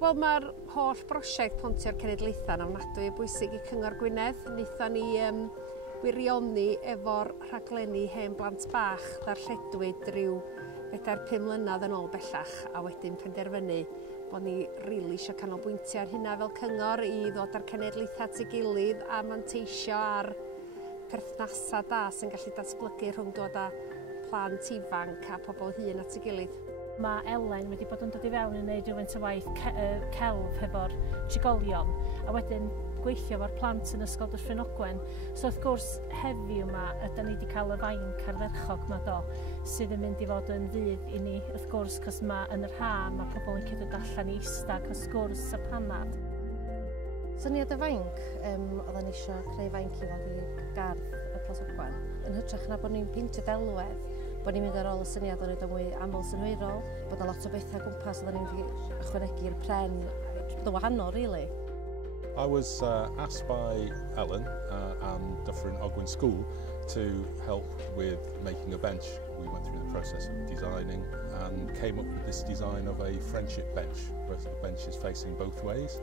Wel, mae'r holl brosiect Pontio'r Cenedlaethau yn ofnadwy o bwysig i Cyngor Gwynedd. Wnaethon ni wirioni efo'r rhaglenni hen blant bach ddarlledwyd rhyw 4-5 mlynedd yn ôl bellach, a wedyn penderfynu bod ni rili eisiau canolbwyntio ar hynna fel cyngor i ddod â'r cenedlaethau at ei gilydd a manteisio ar perthnasau da sy'n gallu datblygu rhwng dod â plant ifanc a pobl hŷn at ei gilydd. Mae Elen wedi bod yn dod i fewn yn gwneud rhywun o waith celf efo'r trigolion a wedyn gweithio efo'r plant yn Ysgol Dyffryn Ogwen. So wrth gwrs heddiw yma ydym ni wedi cael y Mainc ardderchog yma do sydd yn mynd i fod yn fydd i ni wrth gwrs cos mae yn yr rhan mae pobl yn cyd allan i ista cos gwrs a panad. Syniad y Mainc, oedden ni eisiau creu Mainc i fod i gardd y Plas Ogwen. Yn hytrach na bod ni'n peintio delwedd, bod ni'n mynd ar ôl y syniad o wneud yn mwy aml synhwyrol, bod yna lot o bethau gwmpas oedden ni'n wedi ychwanegu'r pren, bod yn wahanol, really. I was asked by Elen and Dyffryn Ogwen School to help with making a bench. We went through the process of designing and came up with this design of a friendship bench, where the bench is facing both ways.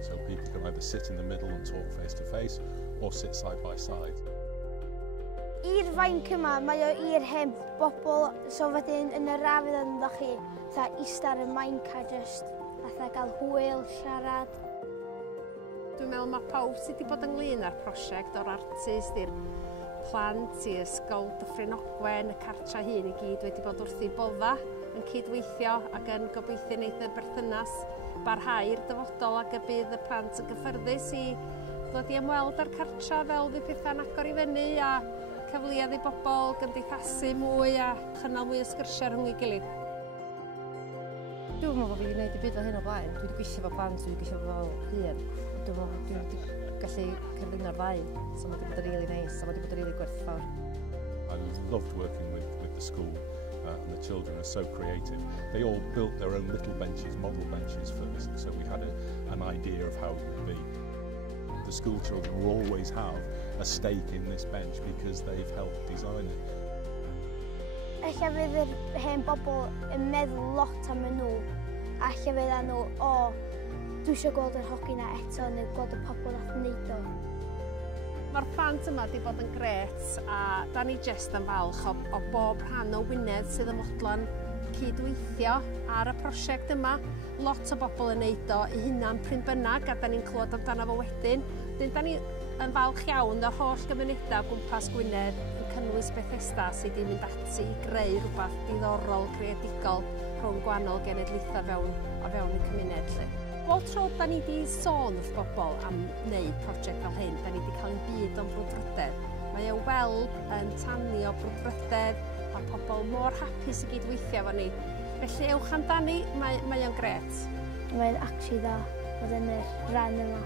So people can either sit in the middle and talk face to face or sit side by side. I'r Mainc yma, mae o i'r hen bobl, so wedyn yn yr rafydd yn ddech chi ista ar y Mainc a just gael hwyl, siarad. Dwi'n meddwl mae pawb sydd wedi bod ynglyn â'r prosiect o'r artist i'r plant i Ysgol Dyffryn Ogwen, y cartra hyn i gyd wedi bod wrth i bodda yn cyd-weithio ac yn gobeithio wneud y berthynas barhau'r dyfodol ac y bydd y plant yn gyffyrddus i ddod i ymweld â'r cartra fel fydd pethau'n agor i fyny a cyfleoedd i bobl gymdeithasu mwy a chynnal mwy o sgyrsiau rhwng ei gilydd. Dwi'n meddwl bod fi wedi gwneud i byd fel hyn o blaen. Dwi wedi gweithio fel plant, dwi wedi gweithio fel hyn. Dwi'n meddwl bod dwi wedi gallu cyflwyno'r ddau. So mae wedi bod yn really nice, so mae wedi bod yn really gwerthfawr. I loved working with the school and the children are so creative. They all built their own little benches, model benches for this, so we had an idea of how it would be. The school children will always have a stake in this bench because they've helped design it. Alla fydd yr hen bobl yn meddwl lot am nhw. Alla fydd nhw, dwi eisiau gweld yr hogi na eto neu gweld y pobl nath wneud o. Mae'r plant yma wedi bod yn gret a da ni jyst yn falch o bob rhan o Wynedd sydd yn modlon cyd-weithio ar y prosiect yma. Lot o bobl yn neud o eu hunan pryn bynnag a da ni'n clywed amdano fo wedyn. Da ni yn falch iawn o'r holl gymunedau o gwmpas Gwynedd yn cynnwys Bethesda sydd wedi mynd ati i greu rhywbeth diddorol, creadigol rhwng gwahanol genedlaethau o fewn y cymuned. Bob tro da ni wedi sôn wrth bobl am wneud prosiect fel hyn, da ni wedi cael ein byd o'n brwdfrydedd. Mae o weld yn tannu o brwdfrydedd a pobl mor hapus i gydweithio efo ni. Felly ewch amdani, mae o'n gret. Mae'n actually dda fod yn yr rhan yma.